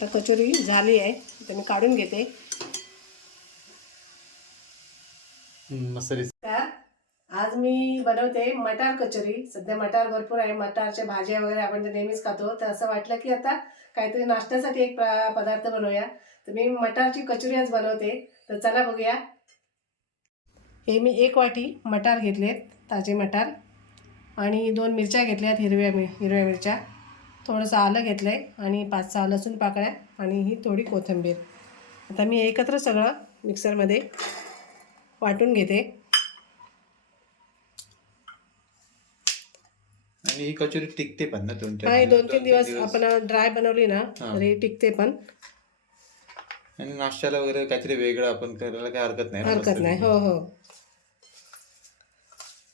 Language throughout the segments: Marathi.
आता कचोरी झाली आहे, तर मी काढून घेते. मस्त तर आज मी बनवते मटार कचोरी. सध्या मटार भरपूर आहे, मटारच्या भाज्या वगैरे आपण तर नेहमीच खातो. तर असं वाटलं की आता काहीतरी नाश्त्यासाठी एक पदार्थ बनवूया. तर मी मटारची कचोरी आज बनवते. तर चला बघूया. हे मी 1 वाटी मटार घेतलेत, ताजे मटार, आणि 2 मिरच्या घेतल्यात, हिरव्या मिरच्या, थोडंसं आलं घेतलं आहे, आणि 5-6 लसूण पाकळ्या, आणि ही थोडी कोथिंबीर. आता मी एकत्र सगळं मिक्सरमध्ये वाटून घेते. आणि ही कचोरी टिकते पण ना 2-3 दिवस आपण ड्राय बनवली ना तरी टिकते पण. आणि नाश्त्याला वगैरे काहीतरी वेगळं आपण करायला काही हरकत नाही. हरकत नाही. हो हो.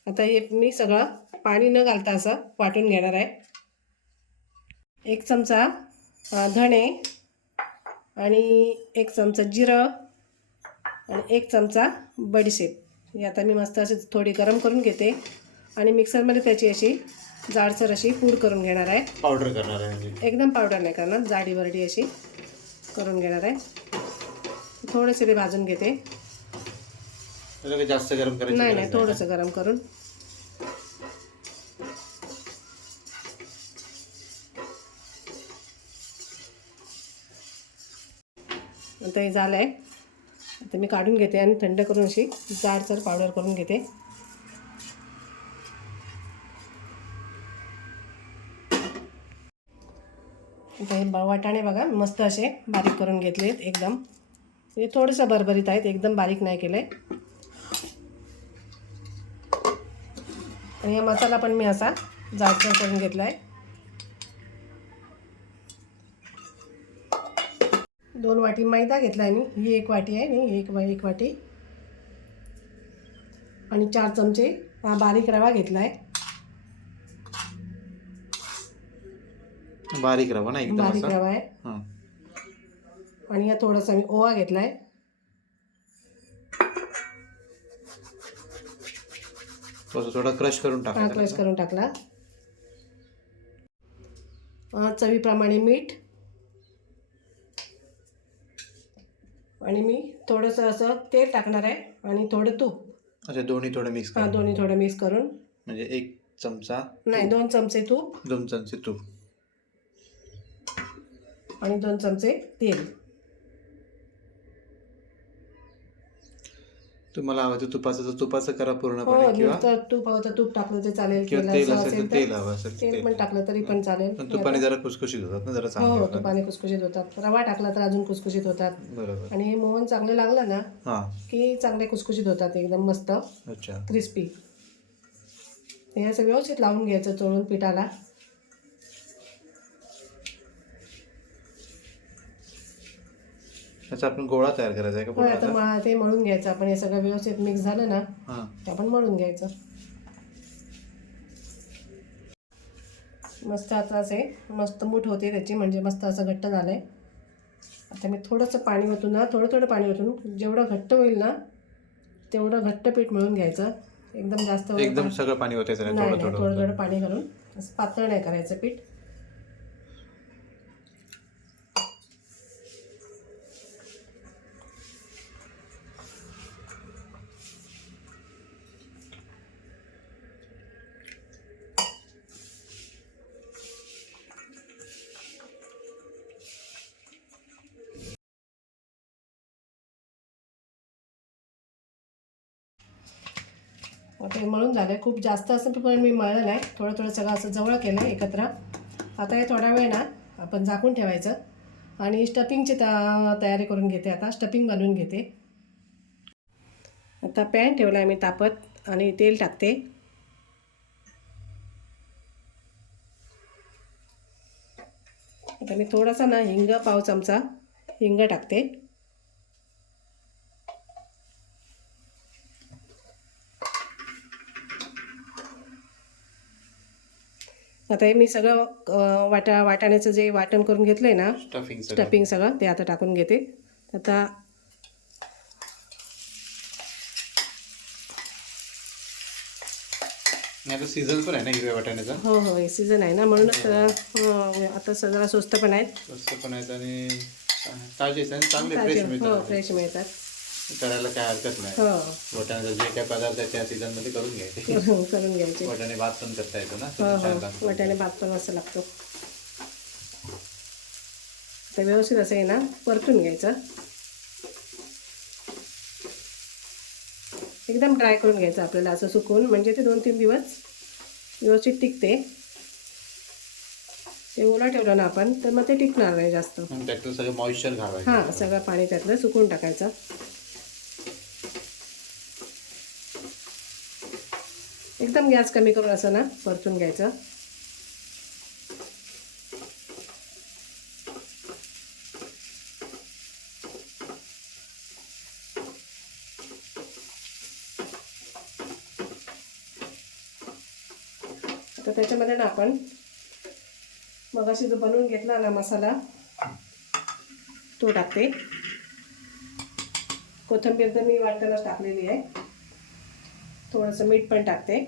आता हे मी सगळं पाणी न घालता असं वाटून घेणार आहे. 1 चमचा धणे, आणि 1 चमचा जिरं, आणि 1 चमचा बडीशेप. हे आता मी मस्त अशी थोडी गरम करून घेते, आणि मिक्सरमध्ये त्याची अशी जाडसर अशी पूड करून घेणार आहे. पावडर करणार आहे, एकदम पावडर नाही करणार, जाडी बरडी अशी करून घेणार आहे. थोडेसे ते भाजून घेते. जास्त गरम करायचं नाही, थोडंसं गरम करून. आता हे झालं आहे. आता मी काढून घेते आणि थंड करून अशी जाडसर पावडर करून घेते. आता हे वाटाणे बघा मस्त असे बारीक करून घेतलेत एकदम. हे थोडंसं भरभरीत आहेत, एकदम बारीक नाही केलं आहे. आणि हा मसाला पण मी असा जाडसर करून घेतला आहे. 2 वाटी मैदा घेतला आहे मी. ही 1 वाटी आहे, आणि एक वाटी, आणि 4 चमचे हा बारीक रवा घेतला आहे. बारीक रवा ना, एकदम बारीक रवा आहे. आणि हा थोडासा मी ओवा घेतला आहे. थोडा क्रश करून टाकला. क्रश करून टाकला. चवीप्रमाणे मीठ, आणि मी थोडंसं असं तेल टाकणार आहे, आणि थोडं तूप. अच्छा, दोन्ही थोडं मिक्स करून. दोन्ही थोडं मिक्स करून. म्हणजे 1 चमचा नाही, 2 चमचे तूप. 2 चमचे तूप, आणि 2 चमचे तेल. तुम्हाला हवं तर तुपाचं करा पूर्णपणे, किंवा तूप हवं तर तूप टाकलं तर चालेल. किंवा तेल असेल तर तेल हवं असेल तेल पण टाकलं तरी पण चालेल. पण तुपाने जरा खुसखुशीत होतात ना, जरा चांगले होतात. तुपाने खुसखुशीत होतात. रवा टाकला तर अजून खुसखुशीत होतात. बरोबर. आणि हे मोहन चांगलं लागलं ना की चांगले खुसखुशीत होतात, एकदम मस्त. अच्छा, क्रिस्पी. हे असं व्यवस्थित लावून घ्यायचं चोळून पिठाला. त्याचा आपण गोळा तयार करायचा आहे का? आता ते मळून घ्यायचं आपण. हे सगळं व्यवस्थित मिक्स झालं ना ते आपण मळून घ्यायचं मस्त. आता असे मस्त मूठ होते त्याची, म्हणजे मस्त असं घट्ट झालं आहे. आता मी थोडंसं पाणी ओतून ना, थोडं पाणी ओतून, जेवढं घट्ट होईल ना तेवढं घट्ट पीठ मळून घ्यायचं. एकदम जास्त एकदम सगळं पाणी ओतायचं नाही, थोडं पाणी घालून. असं पातळ नाही करायचं पीठ. ते मळून झालं. खूप जास्त असं पण मी मळलं नाही, थोडं सगळं असं जवळ केलं आहे एकत्र. आता हे थोडा वेळ ना आपण झाकून ठेवायचं, आणि स्टफिंगची तयारी करून घेते. आता स्टफिंग बनवून घेते. आता पॅन ठेवला आहे मी तापत, आणि तेल टाकते. आता मी थोडासा ना हिंग, पाव चमचा हिंग टाकते. आता हे मी सगळं वाटाण्याचं जे वाटण करून घेतलं आहे ना, स्टफिंग सगळं ते आता टाकून घेते. आता नाही आता सीझन पण आहे ना हिरव्या वाटाण्याचा. हो हो, हे सीझन आहे ना, म्हणूनच आता जरा स्वस्त पण आहेत. स्वस्त पण आहेत आणि ताजे आहेत आणि चांगले ताजे, फ्रेश हो मिळतात. फ्रेश मिळतात. करायला काय हरकत नाही. हो वाटाण्याचे जे काय पदार्थ आहेत त्या सीझनमध्ये करून घ्यायचे. करून घ्यायचे. वाटाणे भात पण करता येतो ना, हो तो पण हो, छान लागतो. वाटाणे भात पण असं लागतो. तर व्यवस्थित असं आहे ना परतून घ्यायचं, एकदम ड्राय करून घ्यायचं आपल्याला असं सुकून, म्हणजे ते 2-3 दिवस व्यवस्थित टिकते. ते ओला ठेवलं ना आपण तर मग ते टिकणार नाही जास्त. आणि त्यातलं सगळं मॉइश्चर घालायचं. हां, सगळं पाणी त्यातलं सुकून टाकायचं. एकदम गॅस कमी करून असं ना परतून घ्यायचं. तर त्याच्यामध्ये ना आपण मगाशी जो बनवून घेतला ना मसाला तो टाकते. कोथिंबीर तर मी वाटतानाच टाकलेली आहे. थोडंसं मीठ पण टाकते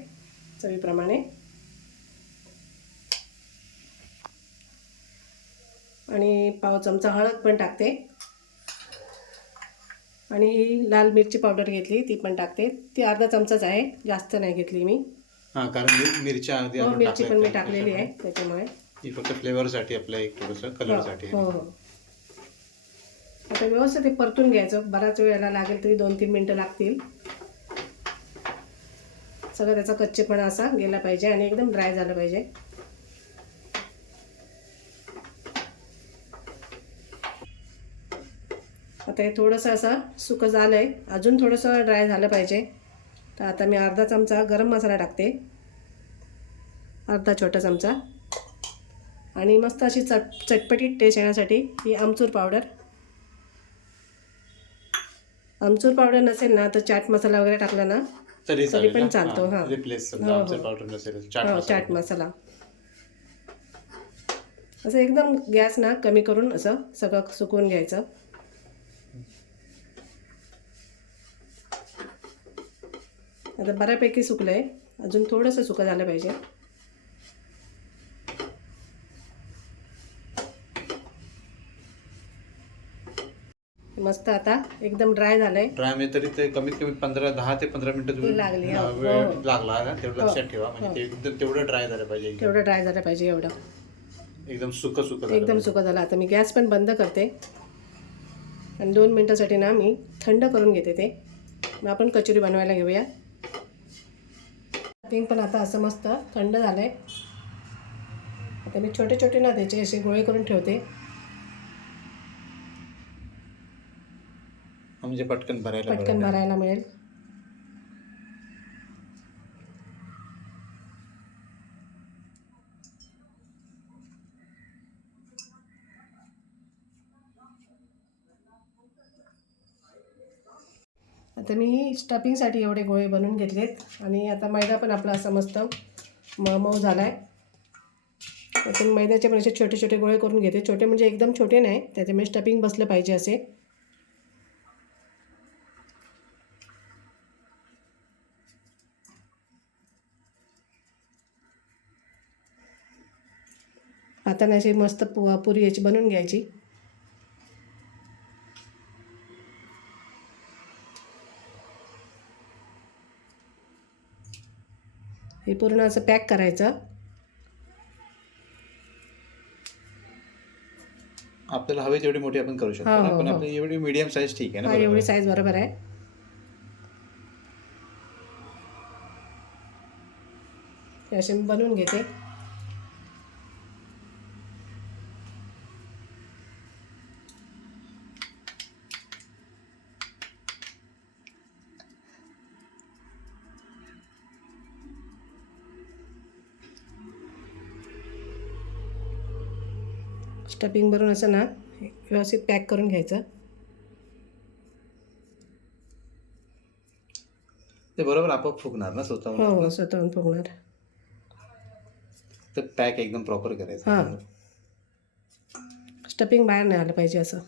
चवीप्रमाणे, आणि पाव चमचा हळद पण टाकते, आणि लाल मिरची पावडर घेतली ती पण टाकते. ती अर्धा चमचाच आहे, जास्त नाही घेतली मी. हां, कारण मिरच्या आधी आपण मिरची पण मी टाकल्या टाकलेली आहे त्याच्यामुळे. ही फक्त फ्लेवरसाठी आपल्या एक थोडंसं कलरसाठी. हो हो. आता व्यवस्थित ते परतून घ्यायचं. बराच वेळेला लागेल तरी 2-3 मिनटं लागतील. सगळं त्याचा कच्चेपणा असा गेला पाहिजे आणि एकदम ड्राय झालं पाहिजे. आता हे थोडंसं असं सुकं झालं आहे, अजून थोडंसं ड्राय झालं पाहिजे. तर आता मी अर्धा चमचा गरम मसाला टाकते, अर्धा छोटा चमचा, आणि मस्त अशी चटपटीत टेस्ट येण्यासाठी ही आमचूर पावडर. आमचूर पावडर नसेल ना तर चाट मसाला वगैरे टाकला ना तरी पण चालतो. हां, रिप्लेस पावडर नसेल चाट मसाला. असं एकदम गॅस ना कमी करून असं सगळं सुकवून घ्यायचं. आता बऱ्यापैकी सुकलं आहे, अजून थोडंसं सुकं झालं पाहिजे. मस्त आता एकदम ड्राय झालंय. ड्राय म्हणजे तरी ते कमीत कमी 10 ते 15 मिनिटं तुम्ही लागली. वेळ लागला ना, तेवढं लक्षात ठेवा. म्हणजे ते एकदम तेवढं ड्राय झालं पाहिजे. तेवढं ड्राय झालं पाहिजे, एवढं एकदम सुकं एकदम सुकं झालं. आता मी गॅस पण बंद करते आणि 2 मिनटासाठी ना मी थंड करून घेते ते. मग आपण कचोरी बनवायला घेऊया. पिंक पण आता असं मस्त थंड झालं आहे. आता मी छोटे छोटे ना त्याचे असे गोळे करून ठेवते, म्हणजे पटकन भरायला मिळेल. आता मी स्टफिंगसाठी एवढे गोळे बनवून घेतलेत, आणि आता मैदा पण आपला असा मस्त मऊ झाला आहे. त्यातून मैद्याचे पण असे छोटे छोटे गोळे करून घेते. छोटे म्हणजे एकदम छोटे नाही, त्याच्यामुळे स्टफिंग बसलं पाहिजे असे. हाताने अशी मस्त पुरी याची बनवून घ्यायची. हे पूर्ण असं पॅक करायचं. आपल्याला हवी तेवढी मोठी आपण करू शकतो ना, पण आपली एवढी मीडियम साईज ठीक आहे ना. एवढी साईज बरोबर आहे. असे मी बनवून घेते. स्टफिंग भरून असं ना व्यवस्थित पॅक करून घ्यायचं. ते बरोबर आपोआप फुगणार ना स्वतःहून. हो, स्वतःहून फुगणार. तर पॅक एकदम प्रॉपर करायचं. हां, स्टफिंग बाहेर नाही आलं पाहिजे असं.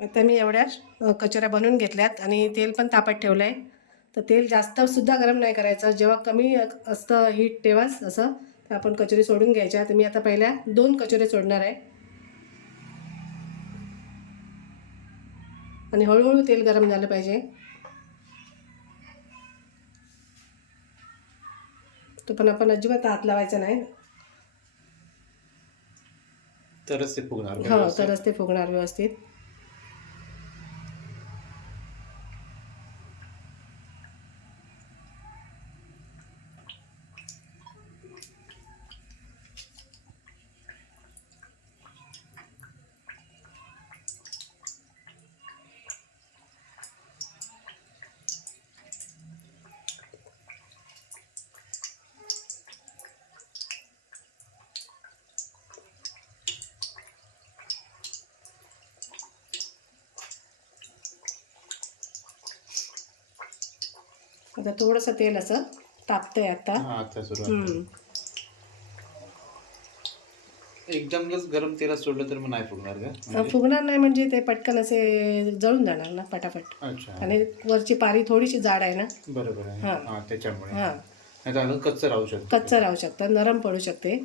आता मी एवढ्या कचोऱ्या बनवून घेतल्यात आणि तेल पण तापत ठेवलं आहे. तर तेल जास्त सुद्धा गरम नाही करायचं. जेव्हा कमी असतं हीट तेव्हाच असं तर आपण कचोरी सोडून घ्यायच्या. तर मी आता पहिल्या 2 कचोरी सोडणार आहे आणि हळूहळू तेल गरम झालं पाहिजे. तो पण आपण अजिबात हात लावायचा नाही. तरच ते फुगणार का हो, व्यवस्थित? तरच ते फुगणार व्यवस्थित. आता थोडंसं तेल असं तापतंय आता. हा, आता सुरुवात हम्म. झाली. एकदमच गरम तेलात सोडलं तर मग नाही फुगणार का म्हणजे? फुगणार नाही म्हणजे ते पटकन असे जळून जाणार ना पटापट. अच्छा, आणि वरची पारी थोडीशी जाड आहे ना. बरोबर आहे. हा. हा, त्याच्यामुळे हां, नाही तर अजून कच्चं राहू शकतं. कच्चं राहू शकतं, नरम पडू शकते.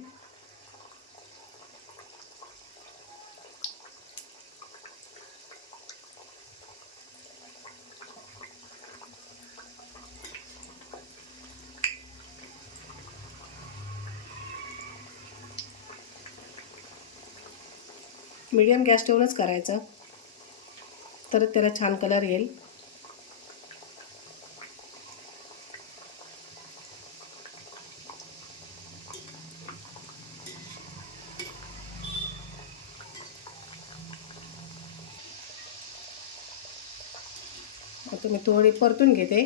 मीडियम गॅस ठेवूनच करायचं तरच त्याला छान कलर येईल. आता मी थोडी परतून घेते.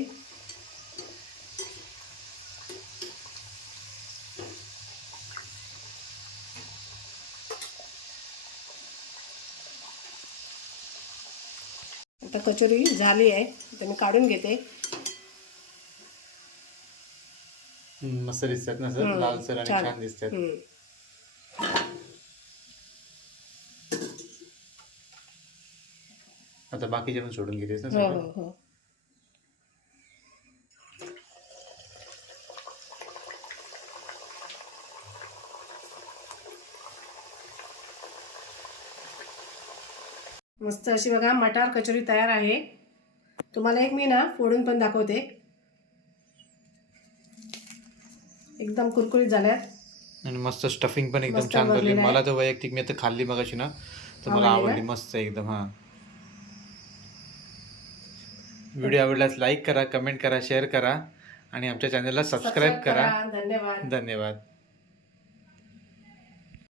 आता कचोरी झाली आहे तर मी काढून घेते. मस्त दिसतात ना सर, हम्म, लालसर आणि छान दिसतात. हम्म. आता बाकीचे पण सोडून घेतेस ना हो सगळं? हो हो. मस्त अशी बघा मटार कचोरी तयार आहे. तुम्हाला एक मी ना फोडून पण दाखवते. एकदम कुरकुरीत झाल्यात आणि मस्त स्टफिंग पण एकदम मस्त छान भरली. भरलेलं आहे. मला तर वैयक्तिक मी आता खाल्ली मगाशी ना, तर मला आवडली ना? आवडली मस्त एकदम. हा, व्हिडिओ आवडल्यास लाईक करा, कमेंट करा, शेअर करा आणि आमच्या चॅनलला सबस्क्राईब करा. धन्यवाद. धन्यवाद.